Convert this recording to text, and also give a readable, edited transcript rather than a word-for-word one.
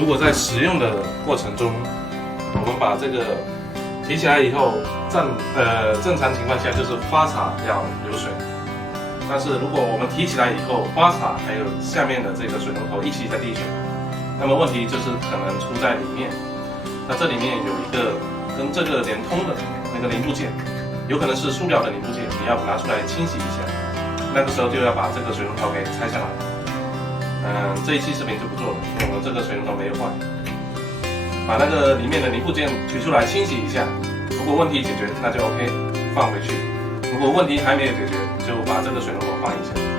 如果在使用的过程中，我们把这个提起来以后，正常情况下就是花洒要流水，但是如果我们提起来以后，花洒还有下面的这个水龙头一起在滴水，那么问题就是可能出在里面。那这里面有一个跟这个连通的那个零部件，有可能是塑料的零部件，你要拿出来清洗一下。那个时候就要把这个水龙头给拆下来。这一期视频就不做了，因为我们这个水龙头没有坏。把那个里面的零部件取出来清洗一下，如果问题解决，那就 OK， 放回去。如果问题还没有解决，就把这个水龙头换一下。